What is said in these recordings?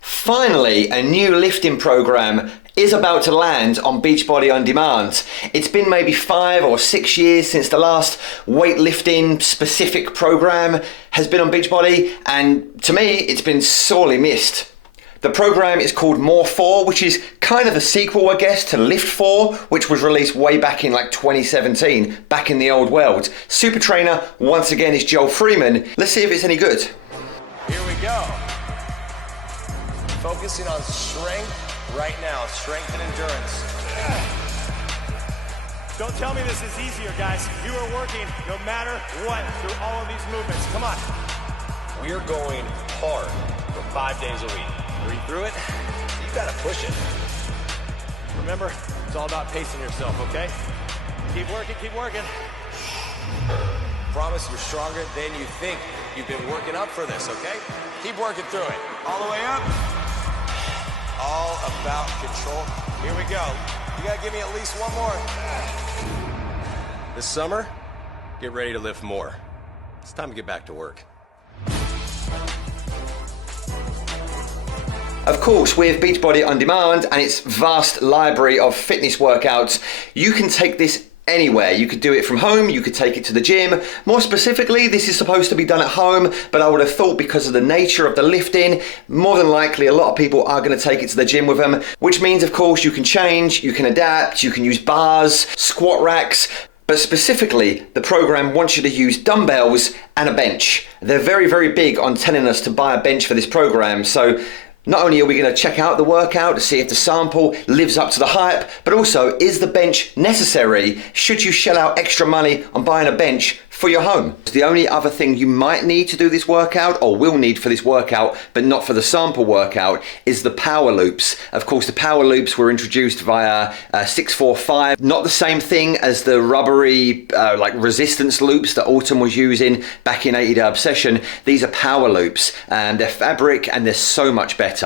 Finally, a new lifting program is about to land on Beachbody On Demand. It's been maybe 5 or 6 years since the last weightlifting specific program has been on Beachbody, and to me, it's been sorely missed. The program is called More 4, which is kind of a sequel, I guess, to LIIFT 4, which was released way back in like 2017, back in the old world. Super Trainer, once again, is Joel Freeman. Let's see if it's any good. Here we go. Focusing on strength right now, strength and endurance. Don't tell me this is easier, guys. You are working no matter what through all of these movements. Come on. We are going hard for 5 days a week. Breathe through it. You gotta push it. Remember, it's all about pacing yourself, okay? Keep working, keep working. Promise you're stronger than you think. You've been working up for this, okay? Keep working through it. All the way up. All about control. Here we go. You gotta give me at least one more. This summer, get ready to lift more. It's time to get back to work. Of course, with Beachbody On Demand and its vast library of fitness workouts, you can take this anywhere. You could do it from home, you could take it to the gym. More specifically, this is supposed to be done at home, but I would have thought because of the nature of the lifting, more than likely a lot of people are going to take it to the gym with them, which means, of course, you can change, you can adapt, you can use bars, squat racks. But specifically, the program wants you to use dumbbells and a bench. They're very, very big on telling us to buy a bench for this program. So not only are we going to check out the workout to see if the sample lives up to the hype, but also, is the bench necessary? Should you shell out extra money on buying a bench for your home? The only other thing you might need to do this workout, or will need for this workout, but not for the sample workout, is the power loops. Of course, the power loops were introduced via 645. Not the same thing as the rubbery like resistance loops that Autumn was using back in 80 Day Obsession. These are power loops, and they're fabric and they're so much better.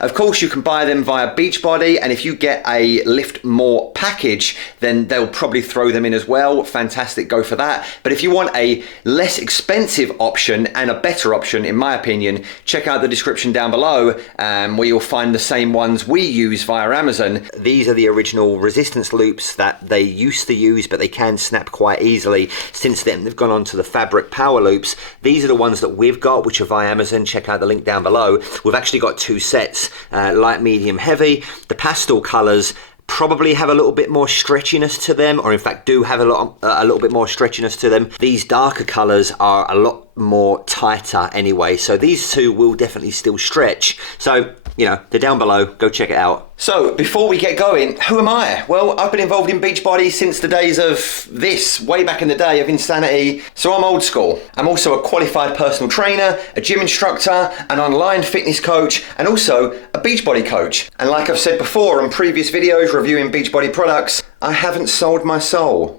Of course, you can buy them via Beachbody, and if you get a LIIFT MORE package, then they'll probably throw them in as well. Fantastic, go for that. But if you want a less expensive option and a better option, in my opinion, check out the description down below, where you'll find the same ones we use via Amazon. These are the original resistance loops that they used to use, but they can snap quite easily. Since then, they've gone on to the fabric power loops. These are the ones that we've got, which are via Amazon. Check out the link down below. We've actually got 2 sets, light, medium, heavy. The pastel colors probably have a little bit more stretchiness to them, or in fact do have a little bit more stretchiness to them. These darker colors are a lot more tighter anyway, so these two will definitely still stretch. So, you know, they're down below, go check it out. So before we get going, who am I? Well, I've been involved in Beachbody since the days of this, way back in the day of insanity, so I'm old school. I'm also a qualified personal trainer, a gym instructor, an online fitness coach, and also a Beachbody coach. And like I've said before on previous videos reviewing Beachbody products, I haven't sold my soul.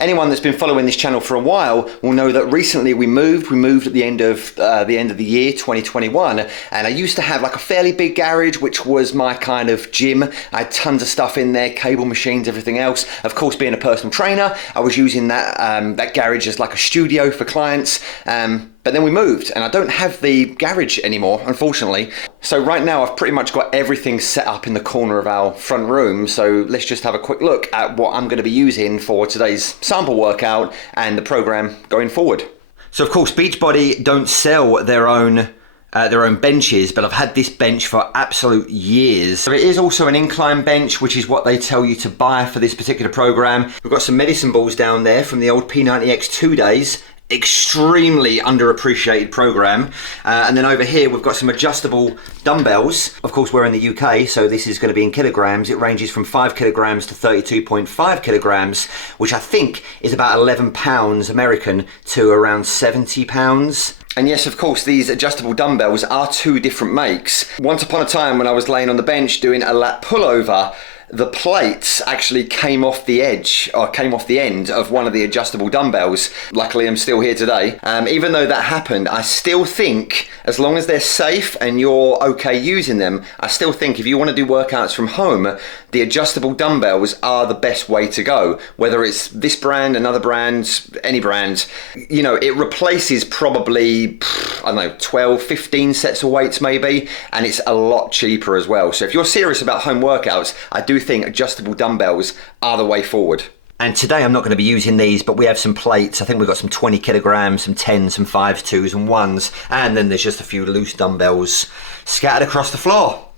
Anyone that's been following this channel for a while will know that recently we moved at the end of the year 2021, and I used to have like a fairly big garage, which was my kind of gym. I had tons of stuff in there, cable machines, everything else. Of course, being a personal trainer, I was using that garage as like a studio for clients. But then we moved, and I don't have the garage anymore, unfortunately. So right now I've pretty much got everything set up in the corner of our front room. So let's just have a quick look at what I'm going to be using for today's sample workout and the program going forward. So of course, Beachbody don't sell their own benches, but I've had this bench for absolute years. So it is also an incline bench, which is what they tell you to buy for this particular program. We've got some medicine balls down there from the old P90X 2 days. Extremely underappreciated program. And then over here we've got some adjustable dumbbells. Of course, we're in the UK, so this is going to be in kilograms. It ranges from 5 kilograms to 32.5 kilograms, which I think is about 11 pounds American to around 70 pounds. And yes, of course, these adjustable dumbbells are 2 different makes. Once upon a time when I was laying on the bench doing a lat pullover, the plates actually came off the edge, or came off the end of one of the adjustable dumbbells. Luckily, I'm still here today. Even though that happened, I still think, as long as they're safe and you're okay using them, I still think if you want to do workouts from home, the adjustable dumbbells are the best way to go. Whether it's this brand, another brand, any brand, you know, it replaces probably, I don't know, 12, 15 sets of weights maybe, and it's a lot cheaper as well. So if you're serious about home workouts, I do think adjustable dumbbells are the way forward. And today I'm not going to be using these, but we have some plates. I think we've got some 20 kilograms, some 10s, some 5s, 2s and 1s. And then there's just a few loose dumbbells scattered across the floor.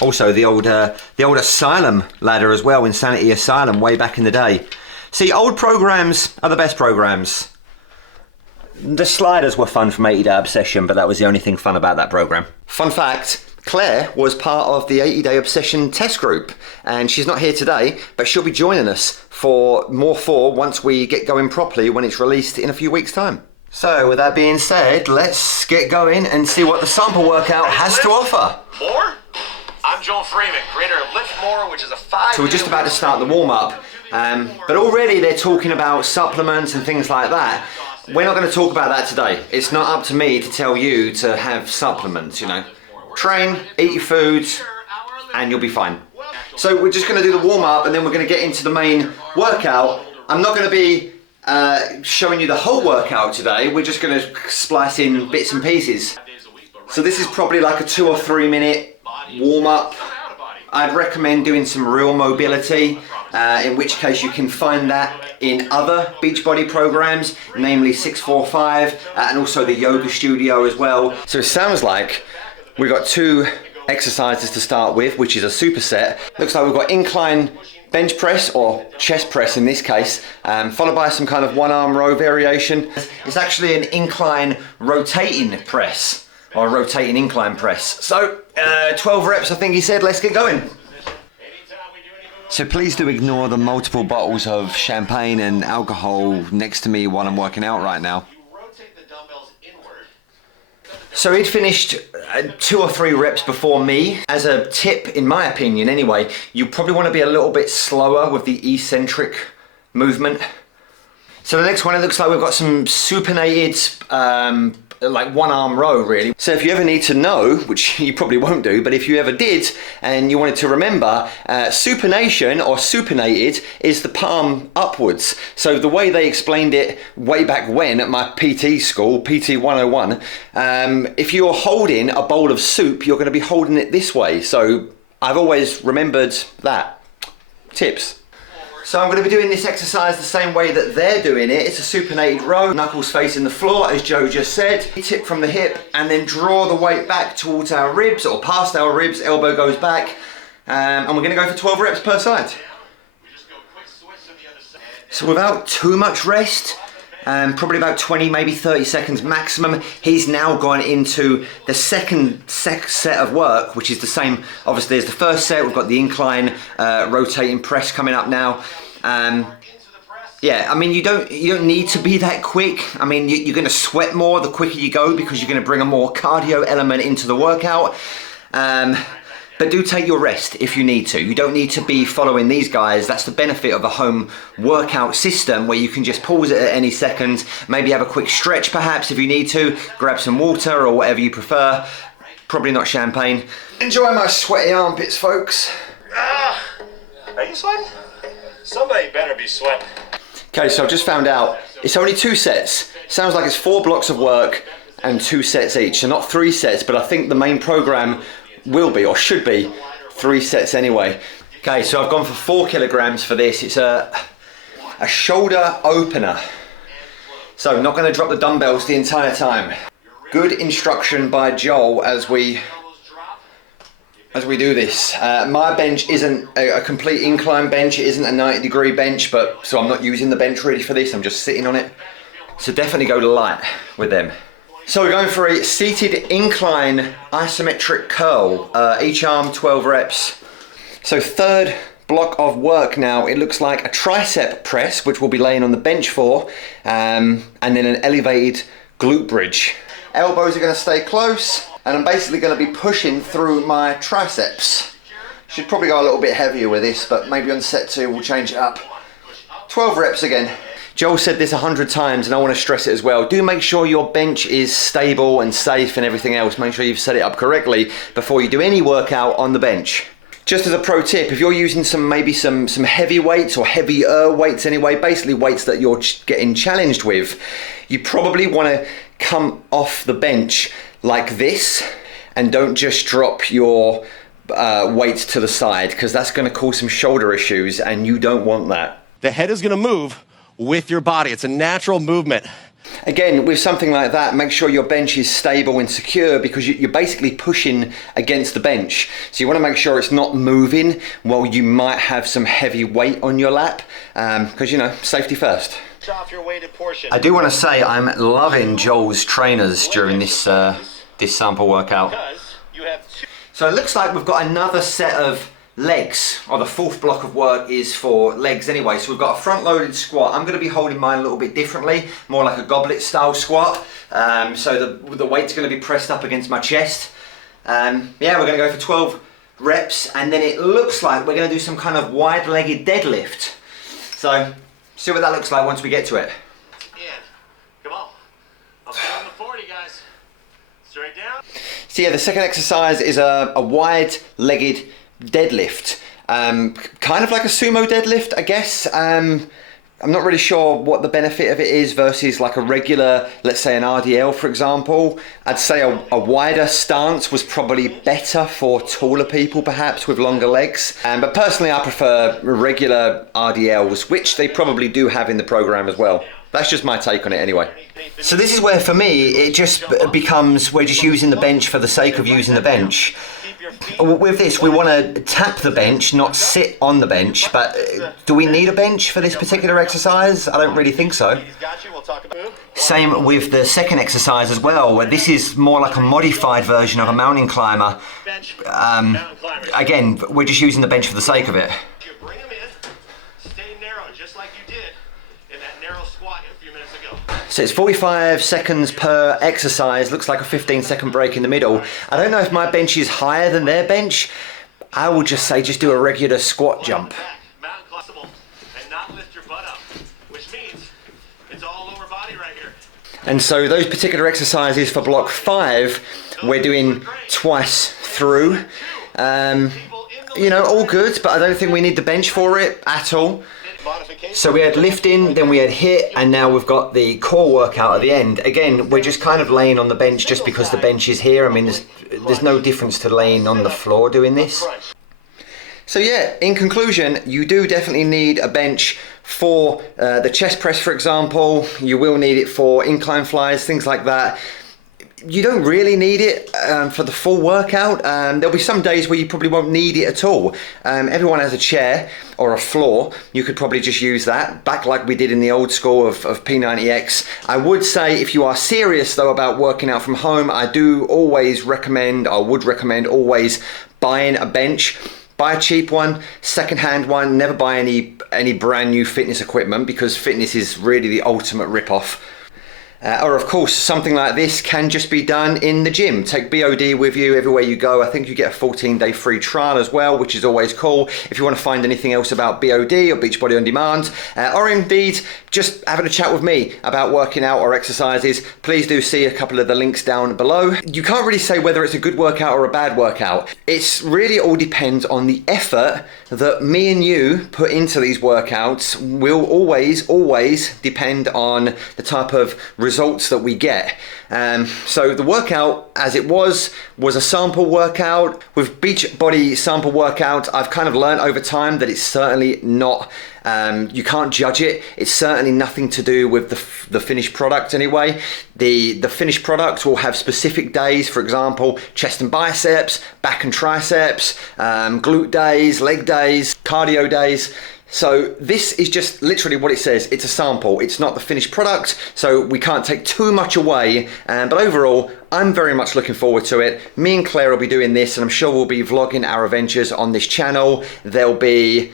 Also the old Asylum ladder as well, Insanity Asylum, way back in the day. See, old programs are the best programs. The sliders were fun from 80 Day Obsession, but that was the only thing fun about that program. Fun fact, Claire was part of the 80 Day Obsession test group, and she's not here today, but she'll be joining us for More 4 once we get going properly when it's released in a few weeks' time. So with that being said, let's get going and see what the sample workout has to offer. More? I'm Joel Freeman, creator of LIIFT MORE, which is a 5-year... So we're just about to start the warm-up, but already they're talking about supplements and things like that. We're not going to talk about that today. It's not up to me to tell you to have supplements, you know. Train, eat your foods, and you'll be fine. So we're just going to do the warm-up, and then we're going to get into the main workout. I'm not going to be showing you the whole workout today. We're just going to splice in bits and pieces. So this is probably like a 2 or 3 minute warm-up. I'd recommend doing some real mobility, in which case you can find that in other Beachbody programs, namely 645 and also the yoga studio as well. So it sounds like we've got 2 exercises to start with, which is a superset. Looks like we've got incline bench press, or chest press in this case, followed by some kind of one arm row variation. It's actually an incline rotating press, or rotating incline press. So 12 reps I think he said. Let's get going. So please do ignore the multiple bottles of champagne and alcohol next to me while I'm working out right now. So he'd finished 2 or 3 reps before me. As a tip, in my opinion anyway, you probably want to be a little bit slower with the eccentric movement. So the next one, it looks like we've got some supinated, like one arm row really. So if you ever need to know, which you probably won't do, but if you ever did and you wanted to remember, supination or supinated is the palm upwards. So the way they explained it way back when at my PT school, PT 101, if you're holding a bowl of soup, you're going to be holding it this way. So I've always remembered that. Tips. So I'm going to be doing this exercise the same way that they're doing it. It's a supinated row, knuckles facing the floor, as Joe just said. Tip from the hip and then draw the weight back towards our ribs or past our ribs, elbow goes back. And we're going to go for 12 reps per side. So without too much rest, probably about 20, maybe 30 seconds maximum, he's now gone into the second set of work, which is the same, obviously, as the first set. We've got the incline rotating press coming up now. Yeah, I mean, you don't need to be that quick. I mean, you're going to sweat more the quicker you go because you're going to bring a more cardio element into the workout. But do take your rest if you need to. You don't need to be following these guys. That's the benefit of a home workout system where you can just pause it at any second, maybe have a quick stretch perhaps if you need to, grab some water or whatever you prefer. Probably not champagne. Enjoy my sweaty armpits, folks. Are you sweating? Somebody better be sweating. Okay, so I've just found out it's only 2 sets. Sounds like it's 4 blocks of work and 2 sets each. So not 3 sets, but I think the main program will be, or should be, 3 sets anyway. Okay, so I've gone for 4 kilograms for this. It's a shoulder opener. So I'm not going to drop the dumbbells the entire time. Good instruction by Joel as we do this. My bench isn't a complete incline bench. It isn't a 90-degree bench, but so I'm not using the bench really for this. I'm just sitting on it. So definitely go light with them. So we're going for a seated incline isometric curl, each arm 12 reps. So third block of work now, it looks like a tricep press, which we'll be laying on the bench for, and then an elevated glute bridge. Elbows are going to stay close, and I'm basically going to be pushing through my triceps. Should probably go a little bit heavier with this, but maybe on set 2 we'll change it up. 12 reps again. Joel said this 100 times and I want to stress it as well. Do make sure your bench is stable and safe and everything else. Make sure you've set it up correctly before you do any workout on the bench. Just as a pro tip, if you're using maybe some heavy weights or heavier weights anyway, basically weights that you're getting challenged with, you probably want to come off the bench like this and don't just drop your weights to the side, because that's going to cause some shoulder issues and you don't want that. The head is going to move with your body. It's a natural movement. Again, with something like that, make sure your bench is stable and secure, because you're basically pushing against the bench. So you want to make sure it's not moving while you might have some heavy weight on your lap, because, you know, safety first. Off your weighted portion. I do want to say I'm loving Joel's trainers during this this sample workout. So it looks like we've got another set of legs, or the fourth block of work is for legs anyway. So we've got a front loaded squat. I'm going to be holding mine a little bit differently, more like a goblet style squat. So the weight's going to be pressed up against my chest. Yeah, we're going to go for 12 reps, and then it looks like we're going to do some kind of wide legged deadlift. So see what that looks like once we get to it. Come on. I'll put on the 40, guys. Straight down. So yeah, the second exercise is a wide legged deadlift, kind of like a sumo deadlift, I guess. I'm not really sure what the benefit of it is versus like a regular, let's say an RDL for example. I'd say a wider stance was probably better for taller people perhaps with longer legs, but personally I prefer regular RDLs, which they probably do have in the program as well. That's just my take on it anyway. So this is where for me it just becomes we're just using the bench for the sake of using the bench. With this, we want to tap the bench, not sit on the bench, but do we need a bench for this particular exercise? I don't really think so. Same with the second exercise as well, where this is more like a modified version of a mountain climber. Again, we're just using the bench for the sake of it. Bring them in, stay narrow, just like you did in that narrow squat a few minutes ago. So it's 45 seconds per exercise, looks like a 15-second break in the middle. I don't know if my bench is higher than their bench. I would just say just do a regular squat jump. Mountain climb and not lift your butt up, which means it's all lower body right here. And so those particular exercises for block 5, we're doing twice through. You know, all good, but I don't think we need the bench for it at all. So we had lifting, then we had HIIT, and now we've got the core workout at the end. Again, we're just kind of laying on the bench just because the bench is here. I mean, there's no difference to laying on the floor doing this. So yeah, in conclusion, you do definitely need a bench for the chest press, for example. You will need it for incline flies, things like that. You don't really need it for the full workout. There'll be some days where you probably won't need it at all. Everyone has a chair or a floor. You could probably just use that, back like we did in the old school of P90X. I would say if you are serious though about working out from home, I would recommend always buying a bench. Buy a cheap one, second-hand one. Never buy any brand new fitness equipment, because fitness is really the ultimate rip-off. Or of course, something like this can just be done in the gym. Take BOD with you everywhere you go. I think you get a 14-day free trial as well, which is always cool. If you want to find anything else about BOD or Beachbody On Demand, or indeed just having a chat with me about working out or exercises, please do see a couple of the links down below. You can't really say whether it's a good workout or a bad workout. It's really all depends on the effort that me and you put into these workouts. Will always depend on the type of results that we get. So the workout as it was a sample workout. With Beachbody sample workout, I've kind of learned over time that it's certainly not, you can't judge it. It's certainly nothing to do with the finished product anyway. The finished product will have specific days, for example, chest and biceps, back and triceps, glute days, leg days, cardio days. So this is just literally what it says. It's a sample. It's not the finished product, so we can't take too much away. But overall, I'm very much looking forward to it. Me and Claire will be doing this, and I'm sure we'll be vlogging our adventures on this channel. There'll be,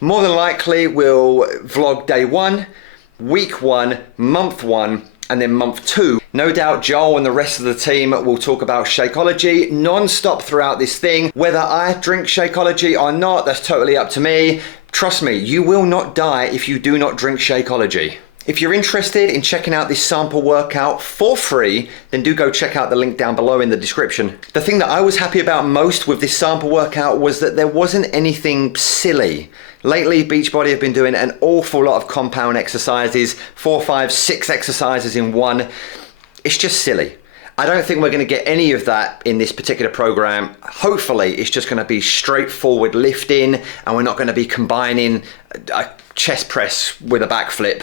more than likely, we'll vlog day 1, week 1, month 1, and then month 2. No doubt Joel and the rest of the team will talk about Shakeology non-stop throughout this thing. Whether I drink Shakeology or not, that's totally up to me. Trust me, you will not die if you do not drink Shakeology. If you're interested in checking out this sample workout for free, then do go check out the link down below in the description. The thing that I was happy about most with this sample workout was that there wasn't anything silly. Lately, Beachbody have been doing an awful lot of compound exercises, 4, 5, 6 exercises in one. It's just silly. I don't think we're going to get any of that in this particular program. Hopefully, it's just going to be straightforward lifting, and we're not going to be combining a chest press with a backflip.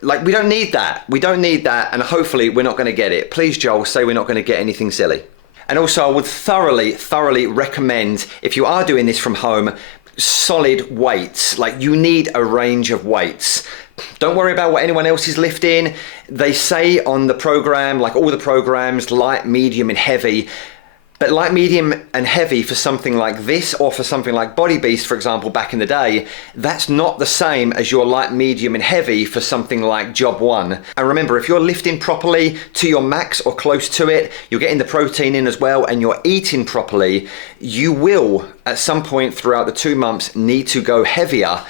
Like, we don't need that. We don't need that, and hopefully we're not going to get it. Please, Joel, say we're not going to get anything silly. And also, I would thoroughly recommend, if you are doing this from home, solid weights. Like, you need a range of weights. Don't worry about what anyone else is lifting. They say on the program, like all the programs, light, medium, and heavy. But light, medium, and heavy for something like this, or for something like Body Beast, for example, back in the day, that's not the same as your light, medium, and heavy for something like Job 1. And remember, if you're lifting properly to your max or close to it, you're getting the protein in as well, and you're eating properly, you will, at some point throughout the 2 months, need to go heavier.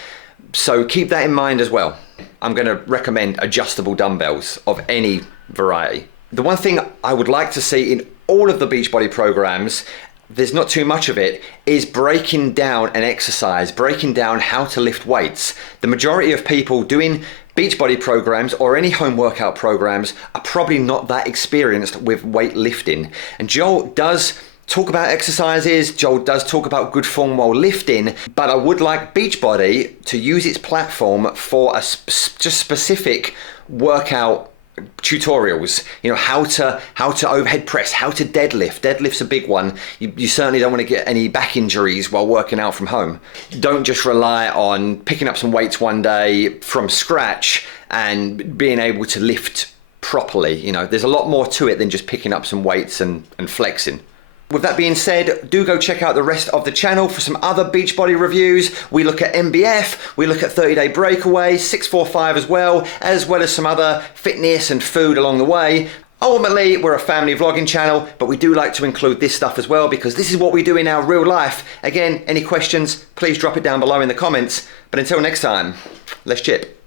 So keep that in mind as well. I'm going to recommend adjustable dumbbells of any variety. The one thing I would like to see in all of the Beachbody programs, there's not too much of it, is breaking down an exercise, breaking down how to lift weights. The majority of people doing Beachbody programs or any home workout programs are probably not that experienced with weightlifting. And Joel does talk about exercises, Joel does talk about good form while lifting, but I would like Beachbody to use its platform for a just specific workout tutorials. You know, how to overhead press, how to deadlift. Deadlift's a big one. You certainly don't want to get any back injuries while working out from home. Don't just rely on picking up some weights one day from scratch and being able to lift properly. You know, there's a lot more to it than just picking up some weights and flexing. With that being said, do go check out the rest of the channel for some other Beachbody reviews. We look at MBF, we look at 30-day breakaway, 645 as well as some other fitness and food along the way. Ultimately, we're a family vlogging channel, but we do like to include this stuff as well because this is what we do in our real life. Again, any questions, please drop it down below in the comments. But until next time, let's chip.